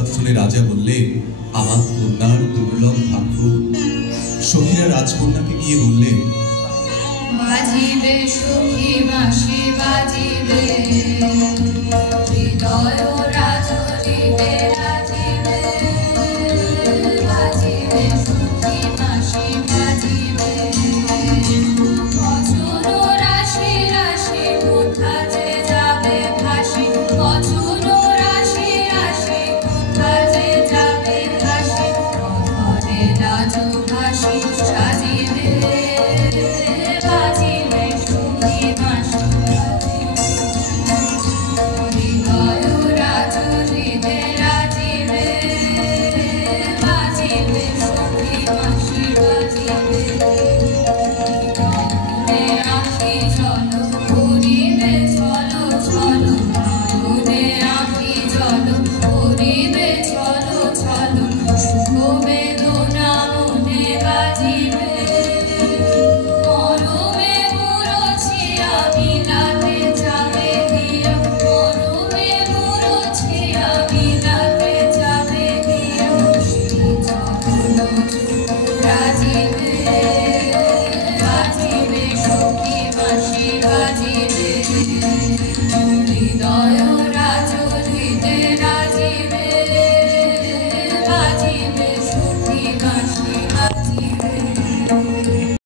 কথা শুনে রাজা বললে, আমার কন্যার দুর্লভ ভাগ্য। সখীরা রাজকন্যাকে গিয়ে বললেন, বাজিবে সখী বাঁশি বাজিবে, হৃদয় রাজরিবে রাজিবে, বাজিবে সখী বাঁশি বাজিবে, কচুর রাশি রাশি কোথা যে যাবে ভাসি, কচুর রাশি রাশি কোথা যে যাবে ভাসি, রথরে রাজভাসি সাজিবে, বাজিবে সখী বাঁশি হৃদয় রাজরিবে রাজিবে, বাজিবে সখী বাঁশি বাজিবে, নয়নে আঁখি জল করিবে চলো চলো, নয়নে আঁখি জল করিবে চলো চলো, সুখ বেদনা মনে বাজিবে, মরমে মুরছিয়া মিলাতে যাবে দিয়া, মরমে মুরছিয়া মিলাতে যাবে দিয়া, সেই চরণ রাজিবে, বাজিবে সখী বাঁশি বাজিবে, হৃদয় রাজরিবে রাজিবে, বাজিবে সখী বাঁশি বাজিবে।